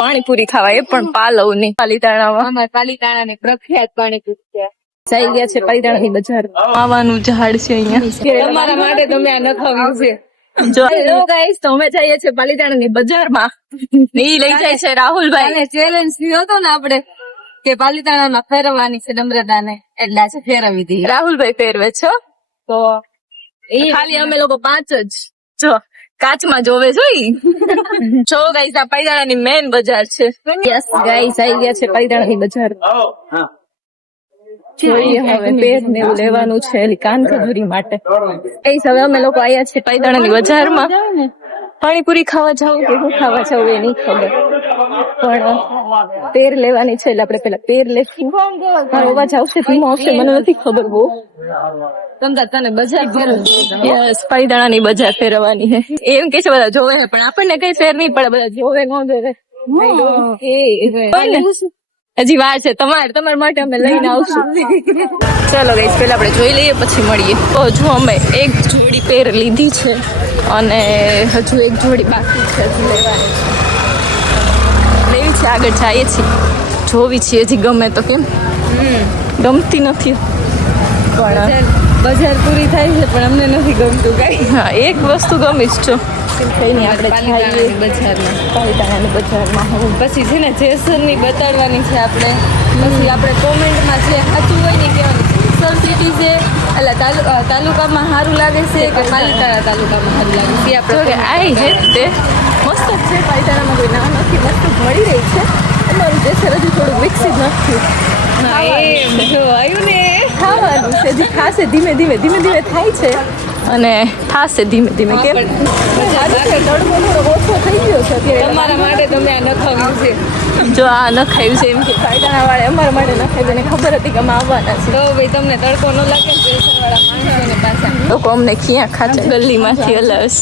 પાણીપુરી ખાવા, એ પણ પાલવ ની પાલીતાણામાં. પાલીતાણા ની પ્રખ્યાત પાણીપુરી છે. જઈ ગયા છે પાલીતાણા ની બજાર. આવાનું ઝાડ છે અહીંયા. તમારા માટે તમે આ નખાવ્યું છે. જો ગાઈસ, તો અમે જઈએ છીએ પાલીતાણા ની બજારમાં. ઈ લઈ જાય છે રાહુલભાઈ. ચેલેન્જ થયો હતો ને આપડે કે પાલીતાણામાં ફેરવવાની છે નમ્રતા ને, એટલે આજે ફેરવી દી. રાહુલભાઈ ફેરવે છો તો ખાલી અમે લોકો 5 જ જો કાચમાં જોવે જોઈ. જો ગાઈસ, આ પાલીતાણા ની મેન બજાર છે. યસ ગાઈસ, આવી ગયા છે પાલીતાણા ની બજાર. જોઈએ હવે પેર ને એવું લેવાનું છે કાનખજૂરી માટે. ગાઈસ, હવે અમે લોકો આવ્યા છે પાલીતાણા ની બજારમાં. પાણીપુરી ખાવા જાવ કે શું ખાવા જાવ એ નહીં ખબર, પણ પેર લેવાની છે એટલે આપણે પેલા પેર લેશું. મારો અવાજ આવશે ધીમો આવશે મને નથી ખબર બહુ. તને બજાર યસ, પાલીતાણા ની બજાર ફેરવવાની છે એમ કે છે બધા જોવે છે, પણ આપણને કઈ ફેર નહીં પડે. બધા જોવે ન જોવે હજી વાર છે. તમારા માટે અમે લઈને આવશું. ચાલો ગાઈસ, પેલા આપણે જોઈ લઈએ પછી મળીએ. તો હજુ અમે એક જોડી પેર લીધી છે અને હજુ એક જોડી બાકી છે લેવાની છે. આગળ જઈએ છીએ, જોવી છીએ હજી ગમે તો. કેમ ગમતી નથી પણ બજાર પૂરી થાય છે પણ અમને નથી ગમતું કઈ. હા, એક વસ્તુ ગમીશ છો કઈ નહીં. આપણે પાલીતાણાની બજારમાં પછી છે ને જેસર ની બતાડવાની છે આપણે. પછી આપણે કોમેન્ટમાં જે સાચું હોય ને કહેવાનું જેસર સિટી છે એટલે તાલુકામાં સારું લાગે છે કે પાલીતાણા તાલુકામાં સારું લાગે છે. આપણે આવી છે તે મસ્ત જ છે. પાલીતાણામાં કોઈ ના નથી, મસ્ત જ મળી રહી છે. અમારું જેસર હજુ થોડું વિકસિત નથી. આવ્યું ને ખાવાનું છે હજી, ખાશે ધીમે ધીમે થાય છે અને ખાશે ધીમે ધીમે. કેમ તડકો થોડો ઓછો થઈ ગયો છે અત્યારે. તમારા માટે તમે આ નખાવ્યું છે. જો આ ન ખાયું છે એમ કે પાલીતાણા વાળા અમારા માટે ન ખાય. એને ખબર હતી કે અમે આવવાના છે. તો ભાઈ તમને તડકો ન લાગે ને જેસર વાળા માણસોને પાછા લોકો અમને ખીયા ખાચા ગલીમાંથી હલાવસ.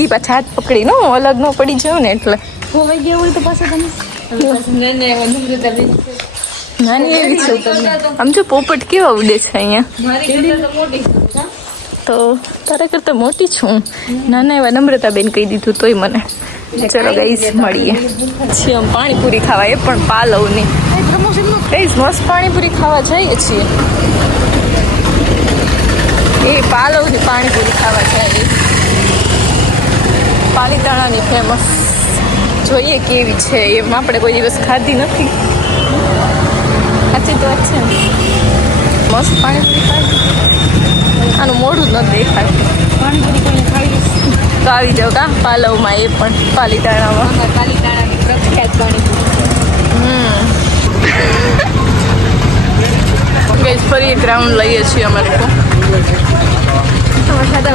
ઈ પાછા હાથ પકડી નો અલગ ન પડી જાવ ને એટલે. ખોવાઈ ગયા હોય તો પાછા તમે નાની એવી છે તમને. આમ જો પોપટ કેવા ઉડે છે અહીંયા. તો તારા કરતા મોટી છું. નાના એવા નમ્રતાબેન કહી દીધું તોય મને. ચલો ગાઈસ, મળીએ છીએ આમ પાણીપુરી ખાવા, એ પણ પાલવની. ગાઈસ, મસ્ત પાણીપુરી ખાવા જઈએ છીએ. એ પાલવની પાણીપુરી ખાવા જઈએ. પાલીતાણાની ફેમસ. જોઈએ કેવી છે એમ. આપણે કોઈ દિવસ ખાધી નથી. સાચી તો વાત છે. મસ્ત પાણીપુરી ખાય. આનું મોઢું જ નથી દેખાતું. પાણીપુરી કોઈને ખાવી તો આવી જાવ કા પાલવમાં, એ પણ પાલીતાણામાં. પાલીતાણાની પ્રખ્યાત પાણીપુરી. ગઈસ, ફરી એક રાઉન્ડ લઈએ છીએ અમે લોકો.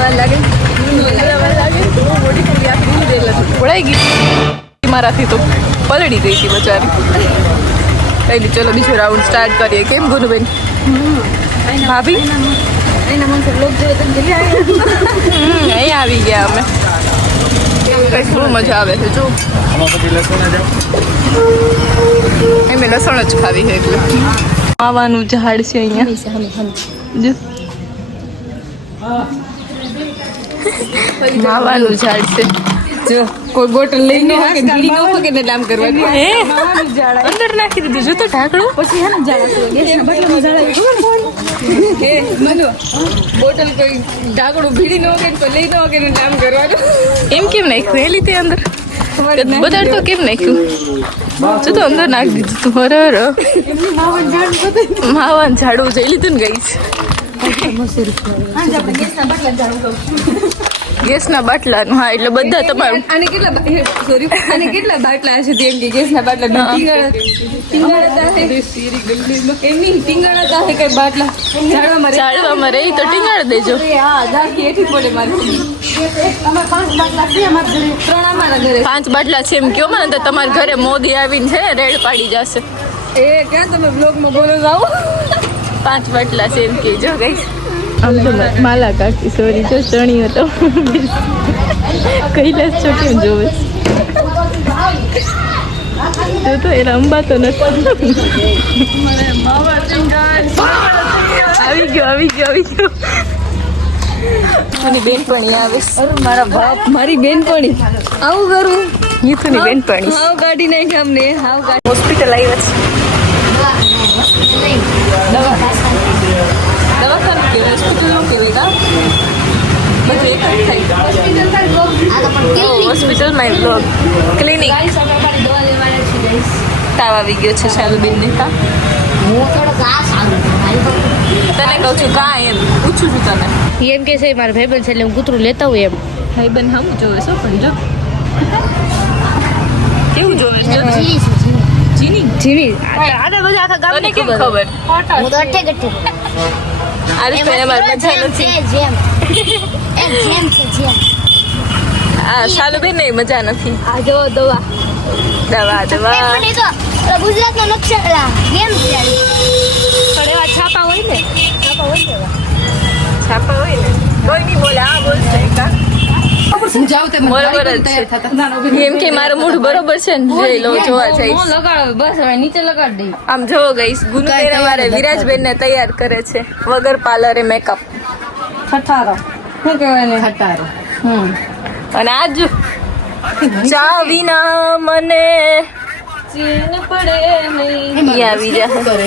વાર લાગે પડાઈ ગઈ મારાથી, તો પલળી ગઈ હતી બચારી. કઈ નહીં, ચલો બીજો રાઉન્ડ સ્ટાર્ટ કરીએ. કેમ ગુનુબેન ભાભી? અહીંયા આવી ગયા અમે. બહુ મજા આવે છે. જો એમ લસણ જ ખાવી છે એટલે. આવાનું ઝાડ છે અહીંયા. માવાનું ઝાડ છે. જો કોઈ બોટલ લઈને આવે બીડી ન હોય કે કામ કરવાનું. હે અંદર નાખી દીધું. જો તો ઢાંકણું પછી હે ને બોટલ કોઈ ઢાંકણું ભીડી ન હોય કોઈ લઈ ન હોય કે કામ કરવાનું. એમ કેમ નાખ્યું? એ લીધે અંદર બધા તો કેમ નાખ્યું? જો તો અંદર નાખી દીધું તું. હર માવાનું ઝાડવું જઈ લીધું ને ગઈ. ગેસના બાટલાનું. હા, એટલે બધા તમારું. આને કેટલા બાટલા હશે? એમ કે ગેસના બાટલા ઝાડવામાં રહી તો ટીંગાડ દેજો. 5 બાટલા છે એમ કયો મને, તો તમારા ઘરે મોદી આવીને છે રેડ પાડી જશે. એ ક્યાં તમે બ્લોગમાં બોલો જાઓ? 5 બાટલા છે એમ કહેજો ગઈ. આમ તો માલા કાકી સોરી જો ચણી હતો. કૈલાસ છો કેમ જોવે તો એના અંબા તો નથી. આવી ગયો. મારી બેનપણી આવે. મારા બાપ મારી બેનપણી આવું કરું. ગીતુની બેનપણી હાવ ગાડી નાખી અમને હાવ ગાડી હોસ્પિટલ આવ્યા છે દવાખાનું કે હોસ્પિટલનું કહેવાય બધું એક જ થાય હોસ્પિટલમાં બ્લોગ ક્લિનિક તાવ આવી ગયો છે શાલુબેનને કા તને કહું છું કા એમ પૂછું છું તને એમ કે છે મારા ભાઈબંધ છે એટલે હું કૂતરું લેતા હોય એમ ભાઈબંધ હમ જોવે છો પણ જો કેવું જોવે છે ચીની જીવી આને બધા આખા ગામ તને કેમ ખબર હું તો અઠે ગઠે આરીફ ભાઈને મારી મજા નથી જેમ એક જેમ છે જેમ આ શાલુબેન ને મજા નથી આ જો દવા દવા મને તો ગુજરાતનો નકશા ગેમ છે પણ એવા છાપા હોય ને છાપા હોય ને છાપા હોય ને કોઈ નહીં બોલે આ બોલશે કા બરોબર જ છે એમ કે મારું મૂડ બરોબર છે ને જોઈ લો જોવા જઈશ લગાડો બસ હવે નીચે લગાડ દઈ આમ જોવો ગઈશ ગુનુબેન અમારે વિરાજબેન ને તૈયાર કરે છે વગર પાર્લરે મેકઅપ ખટારો શું કહેવાય ને ખટારો અને આજ ચા વિના મને ચેન પડે નહીં આવી જાય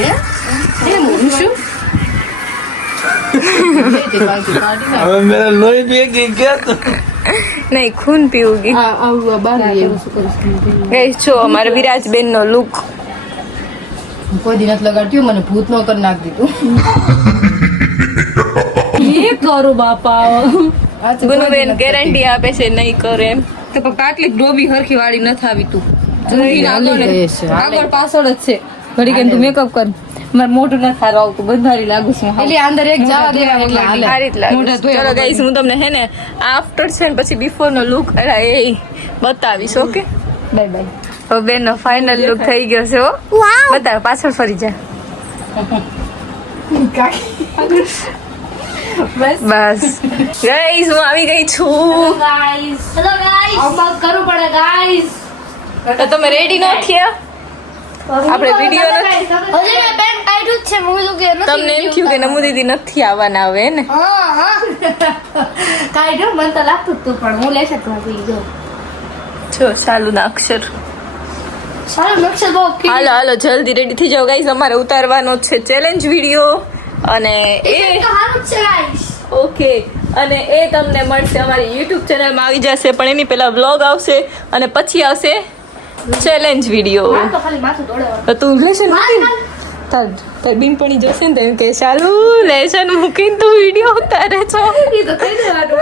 હવે મેરા લોહી પીએગી क्या तो નહીં ખૂન પીવુંગી ગઈશ જો અમારે વિરાજબેન નો લુક કોઈ દિવસ લગાડ્યું મને ભૂત નો કરી નાખ દીધું એ કરો બાપા ગુનુબેન ગેરંટી આપે છે નહીં કરે એમ તો પણ આટલી ડોબી હરખી વાળી નથી આવી તું હાલી ગઈ છે. આગળ પાછળ જ છે ઘડી કે તું મેકઅપ કર મારે મોઢું નથી સારું આવતું બંધારી લાગુ છું એટલે અંદર એક જવા દેવા એટલે હાલે આ રીત લાગે મોઢા છે. ધોયા ચલો ગાઈસ હું તમને હે ને આફ્ટર છે ને પછી બિફોર નો લુક એ બતાવીશ ઓકે બાય બાય હવે બેન નો ફાઇનલ લુક થઈ ગયો છે હો બતાવ પાછળ ફરી જા બસ ગાઈસ હું આવી ગઈ છું ગાઈસ હેલો ગાઈસ અમલ કરવું પડે ગાઈસ તો તમે રેડી ન થયા આપણે વિડીયો નથી હજી મેં પેન્ટ કાઢ્યું જ છે હું તો કે નથી તમને એમ થયું કે નમુ દીદી નથી આવવાના આવે ને હા હા કાઢ્યું મને તો લાગતું જ તું પણ હું લેશે તો થઈ ગયો જો ચાલુ ના અક્ષર સારું લક્ષ બહુ હાલો હાલો જલ્દી રેડી થઈ જાઓ ગાઈસ અમારે ઉતારવાનો છે ચેલેન્જ વિડીયો અને એ સારું છે ગાઈસ ઓકે અને એ તમને મળશે અમારી યુટ્યુબ ચેનલમાં આવી જશે પણ એની પહેલા વ્લોગ આવશે અને પછી આવશે ચેલેન્જ વિડીયો તો ખાલી માથું દોડવાનું તો તું લેશે ને તાર બીનપણી જોશે ને તો એમ કે ચાલુ લેશન મૂકીને તું વિડીયો ઉતારે છો ઈ તો થઈ જવાનું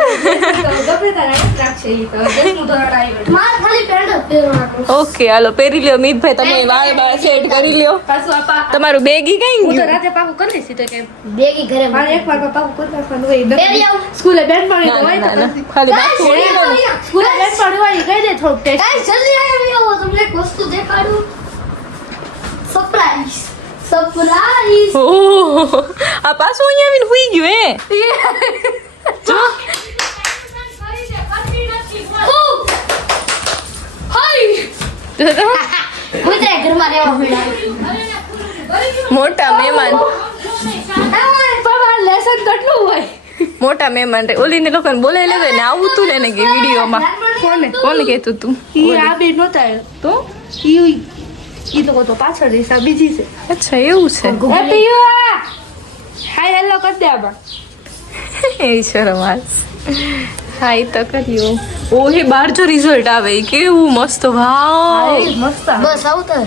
ગમે તારા ટ્રાક છે ઈ તો દેખું તો રાઈ માર ખાલી પેન્ટ જ પહેરવાનું ઓકે હાલો પહેરી લ્યો મીતભાઈ તમે વાળ બાળ સેટ કરી લ્યો પાછું આપા તમારું બેગી કઈ હું તો ગયું રાતે પાકું કરી દઈશ તો કે બેગી ઘરે મારે એક વાર પાકું કરી નાખવાનું હોય પહેરી આવું સ્કૂલે બેન્ડ પાડી ના, હોય ના, તો ના, ખાલી બાકી ઓળી લો ને. સ્કૂલે બેન્ડ પાડી હોય કહી દે થોડું ટેસ્ટ ગાઈસ જલ્દી આવો તમને એક વસ્તુ દેખાડું સરપ્રાઈઝ સરપ્રાઈઝ ઓહ, આ પાછું અહીંયા આવીને હુઈ ગયું જો જો તો ગુજરાત ઘરમાં રહેવા પડ્યા મોટા મહેમાન પણ લેસન કેટલું હોય મોટા મહેમાન રે ઓલીને લોકોને બોલાવી લેવે ને આવું તું ને કે વિડીયોમાં કોને કહેતું તું ઈ આ બે નહોતા તો ઈ લોકો તો પાછળ દિશા બીજી છે અચ્છા એવું છે હેપી યુ હાય હેલો કરી દે આમાં એ શરમાસ હા એ તો કર્યું ઓહે બાર જો રિઝલ્ટ આવે ઈ કેવું મસ્ત વાવ મસ્ત બસ આવતા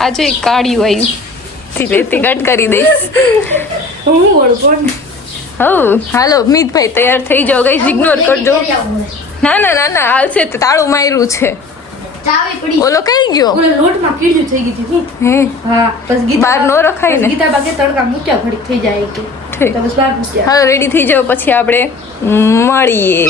આજે કાળિયું આવ્યું ધીરે તે કટ કરી દઈશ હું ઓળખોન હો હાલો મિતભાઈ તૈયાર થઈ જાઓ ગઈ ઇગ્નોર કરજો ના ના ના ના હાલશે તો તાળું માર્યું છે ચાવી પડી ઓલો કઈ ગયો ઓલે લોટમાં કીડું થઈ ગઈ હતી હે હા બસ ગીતા બહાર નો રખાય ને ગીતા બાકી તડકા મૂક્યા ઘડી થઈ જાય કે ઠીક. તો બસ બહાર મૂક્યા હાલો રેડી થઈ જાઓ પછી આપણે મળીએ